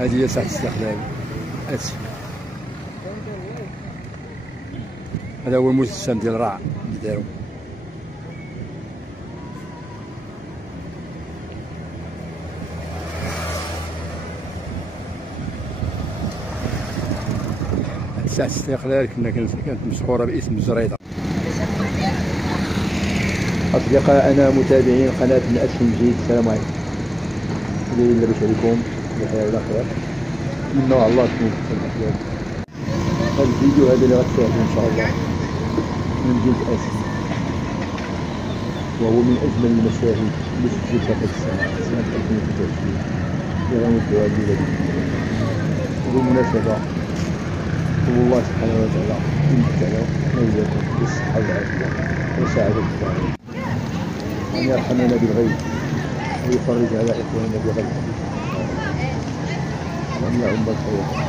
هذه هي ساعة الاستقلال. هذا هو المجسم ديال الرع اللي دارو. ساعة الاستقلال كانت مشهورة باسم الجريدة. أصدقائنا متابعين قناة الأسهم الجديد، السلام عليكم. اللي لاباس عليكم بخير وعلى خير، نتمنى على الله تكونوا في الأحوال. هذا الفيديو هذا اللي غتشاهدوه إن شاء الله من مدينة أسهم، وهو من أجمل المشاهد اللي سجلتها في سنة 2023 اللي غنودوها الليلة دي. وبالمناسبة الله سبحانه وتعالى يمتعنا وإياكم بالصحة والعافية وسعادة الدارين، وأن يرحمنا بالغيب ويفرج على إخواننا بغيب، وأن يعم الخير.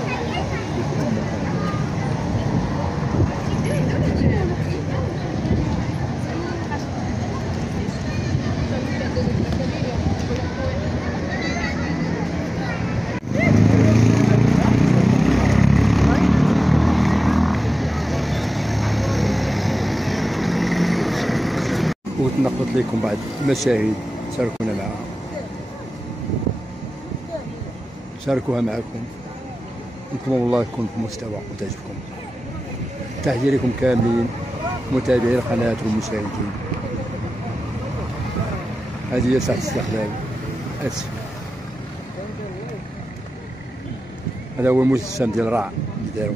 وتنقلت لكم بعض المشاهد شاركوها معكم. نتمنى الله يكون في مستوى وتعجبكم. تحية لكم كاملين متابعي القناة والمشاهدين. هذه هي ساعة الاستقلال. هذا هو المجسم ديال الرع اللي دارو.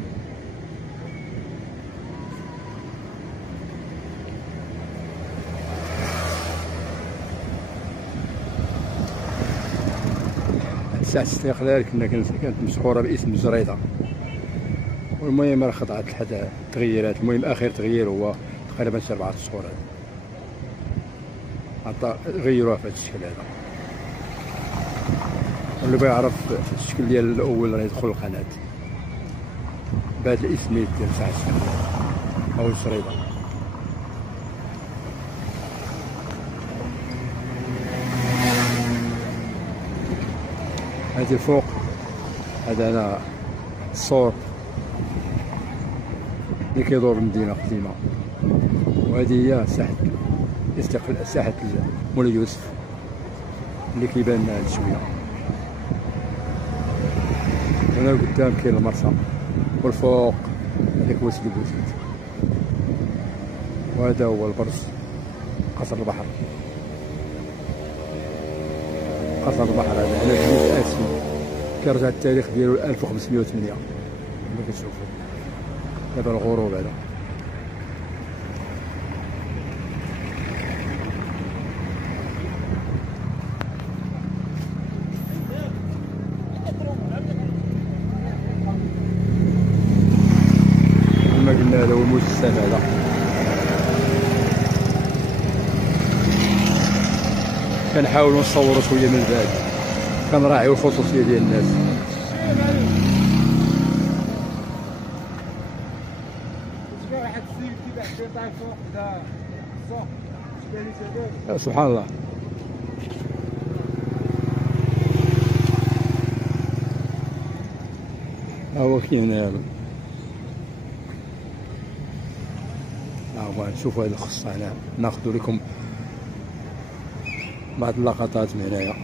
ساعة الاستقلال كانت مشهورة باسم الجريدة، والمهم راه خضعت لحد التغييرات. المهم آخر تغيير هو تقريبا شي 4 شهور هذا غيروها في هذا الشكل هذا. واللي بغى يعرف الشكل ديال الأول راه يدخل القناة بهذا الاسم ديال ساعة الاستقلال أو الجريدة. هذه الفوق هذا أنا السور اللي كيدور المدينة القديمة، وهذه هي ساحة مولاي يوسف اللي كيبان هاد شوية. هنا قدام كاين المرسى، والفوق هذاك هو سيدي بوزيد، وهذا هو البرج قصر البحر. قصر البحر هذا على مدينة أسهم كيرجع التاريخ ديالو 1508 كما كتشوفوا. دابا الغروب هذا كما قلنا هذا هو المجسم هذا. كنحاولوا نصوروا شويه من بعد، كنراعيو الخصوصيه ديال الناس. سبحان الله. ها هو كاين هذا. نشوفوا هذه القصه هنا، ناخذ لكم بعض اللقطات من هنايا.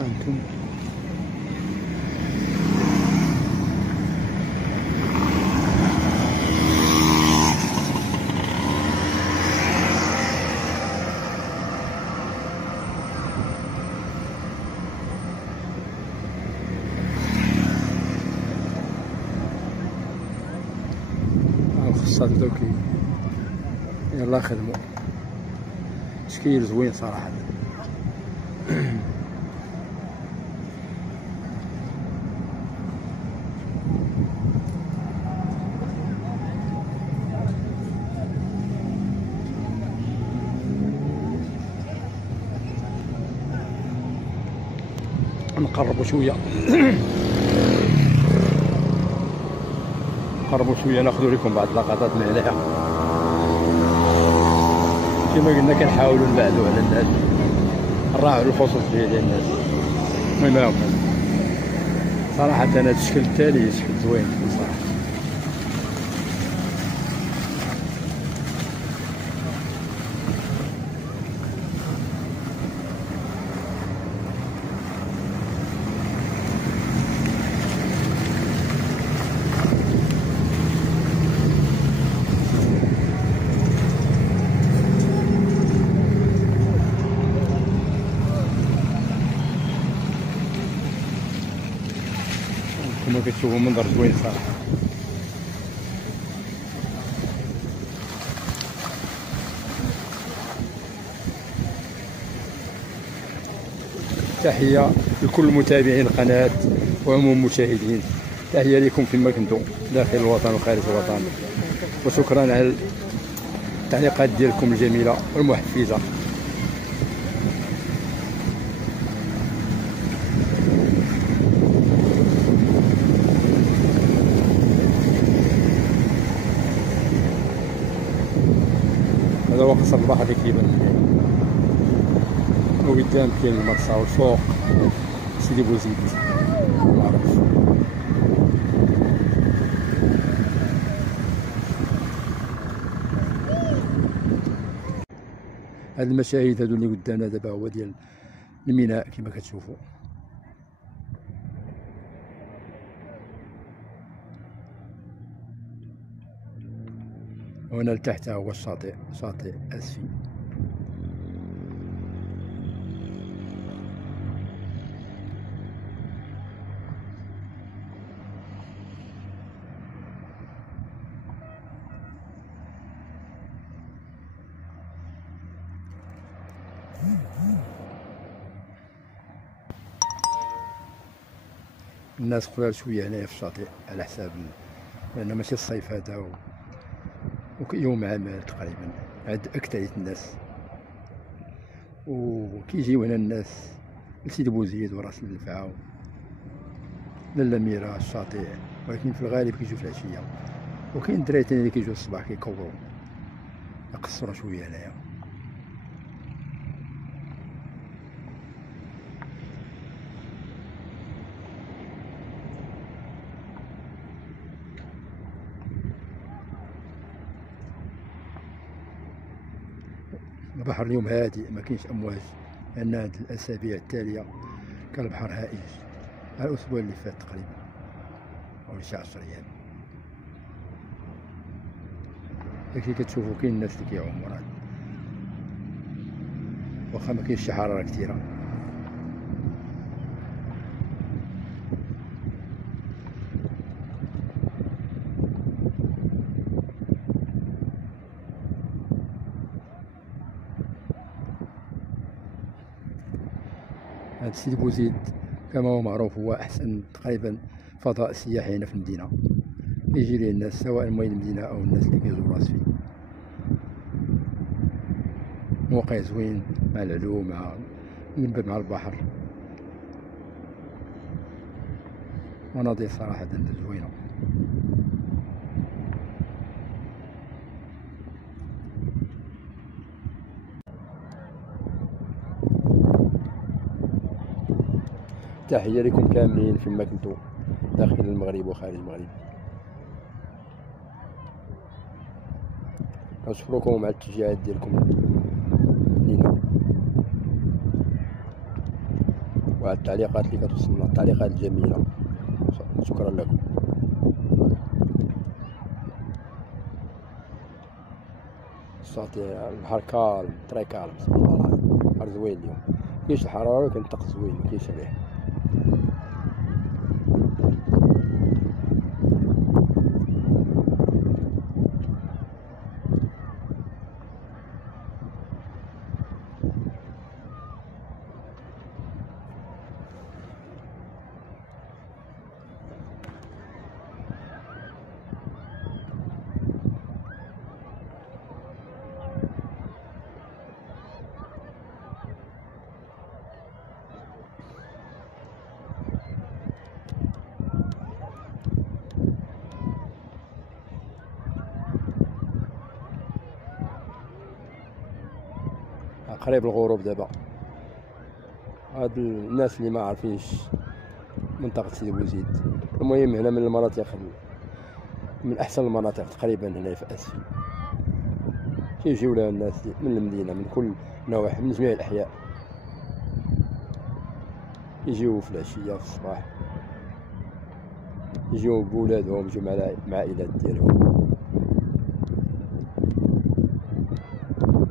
أنتم الخصات دوكي يلا خدموا تشكيل زوين صراحة. نقربوا شوية. نقربوا شويه ناخذوا لكم بعض اللقطات من هنايا. كما قلنا كنحاولوا نبعدوا على الناس، نراعوا الخصوصيه ديال الناس. المهم ها هما صراحه هذا الشكل التالي شكل زوين بصراحه. كما كتشوفوا منظر زوين صراحه. تحيه لكل متابعين القناه وعموم المشاهدين، تحيه لكم فيما كنتم داخل الوطن وخارج الوطن، وشكرا على التعليقات ديالكم الجميله والمحفزه. هذا هو قصر البحر اللي كيبان لي، وقدام كاين المرسى والفوق سيدي بوزيد معروف. هاد المشاهد هادو اللي قدامنا دابا هو ديال الميناء كما كتشوفوا. وهنا لتحت هو الشاطئ، شاطئ اسفي. الناس قلال شويه هنايا في الشاطئ على حساب لان ماشي الصيف هذا ويوم عمل تقريبا عاد اكثرية الناس، وكيجيو هنا الناس لسيدي بوزيد وراس النفعه للميرا الشاطئ، ولكن في الغالب كيجيو في العشيه. وكاين الدراري تاني اللي كيجيو الصباح كيكوروا يقصروا شويه هنايا. البحر اليوم هادئ ما كاينش امواج، لان هاد الاسابيع التاليه كان البحر هائج. الاسبوع اللي فات تقريبا او شي 10 ايام. داكشي كتشوفوا كاين الناس اللي كيعوموا راه واخا ما كاينش شي حراره كثيره. هاد سيدي بوزيد كما هو معروف هو احسن تقريبا فضاء سياحي هنا في المدينه، يجي ليه الناس سواء موالين المدينه او الناس اللي كيزوروا راسفي. موقع زوين مع العلو مع مع البحر، مناظر صراحه زوينه. تحية لكم كاملين فيما كنتم داخل المغرب وخارج المغرب. كنشكركم على التشجيعات ديالكم لينا وعلى التعليقات اللي كتوصلنا، التعليقات الجميلة، شكرا لكم. الشاطئ البحر كالم تري كالم سبحان الله، البحر زوين اليوم، مكاينش الحرارة ولكن الطقس زوين مكاينش الريح. قريب الغروب دابا. هاد الناس اللي ما عارفينش منطقة سيدي بوزيد، المهم هنا من المناطق من احسن المناطق تقريبا هنا في اسيا. كيجيو لها الناس من المدينة من كل نواحي، من جميع الاحياء، يجيو في العشية في الصباح، يجيو بولادهم، يجيو مع العائلات ديالهم،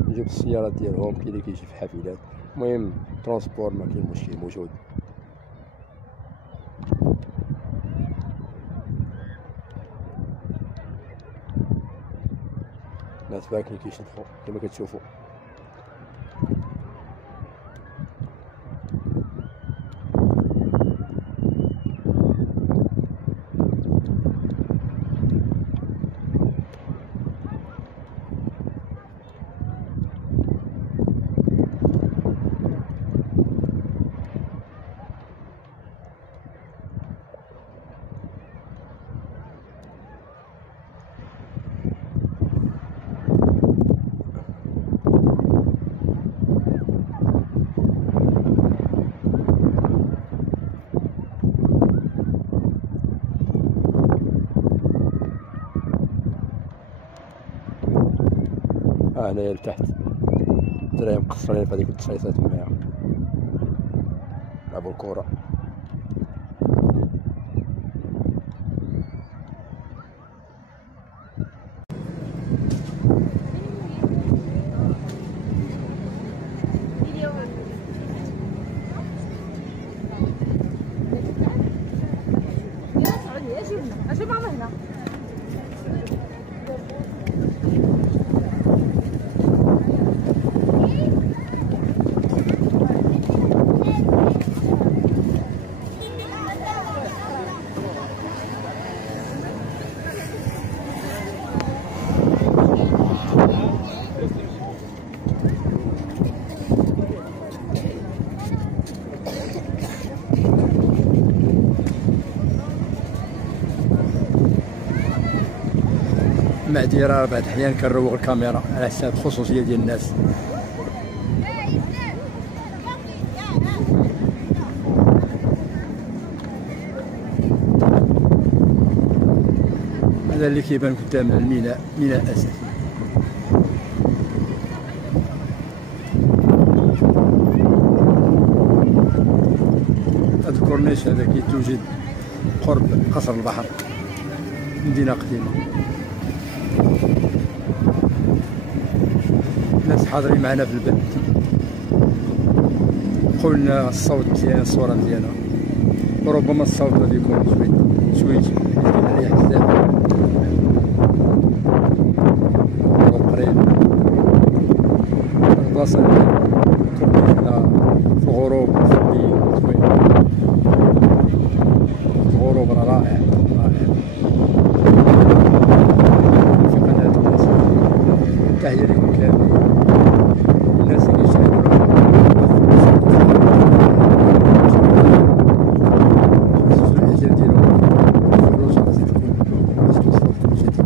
يجيو بالسيارات ديالهم، كاين اللي كيجي في حافلات. المهم ترونسبور ما كاين مشكل موجود. الناس باكين كيشنفو كما كتشوفوا. هنايا لتحت الدراري مقصرين في هذيك التصيصات معاها لعبوا الكرة. معذرة بعض الأحيان كنروق الكاميرا على حساب الخصوصية ديال الناس. هذا اللي كيبان قدام الميناء، ميناء أساسي. هذا الكورنيش هذا كيتوجد قرب قصر البحر، مدينة قديمة. الناس حاضرين معنا في البلد، قلنا الصوت مزيان، الصورة مزيانة، وربما الصوت غادي يكون شوية عليه حساب. قريب البلاصة كنا في الغروب في الليل زوين، الغروب رائع رائع. في قناة الناس تحية لكم كاملين، الناس اللي كيشاهدونا الحاجات ديالهم الفلوس غادي تكون باش توصلوا كل جديد.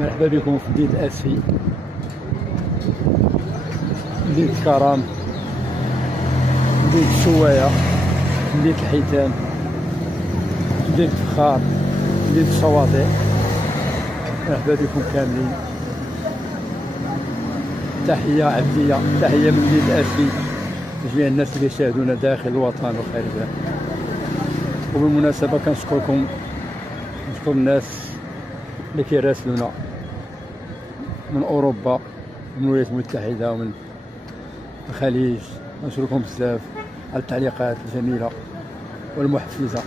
مرحبا بكم في مدينة أسي، مدينة كرم، مدينة الشواية، مدينة الحيتان، مدينة فخار، مدينة الشواطئ. مرحبا بكم كاملين. تحية عبدية، تحية من مدينة أسي لجميع الناس اللي يشاهدونا داخل الوطن وخارجه. وبالمناسبة كنشكركم، نشكر الناس اللي كيراسلونا من أوروبا ومن الولايات المتحدة ومن الخليج. نشكركم بزاف على التعليقات الجميلة والمحفزة.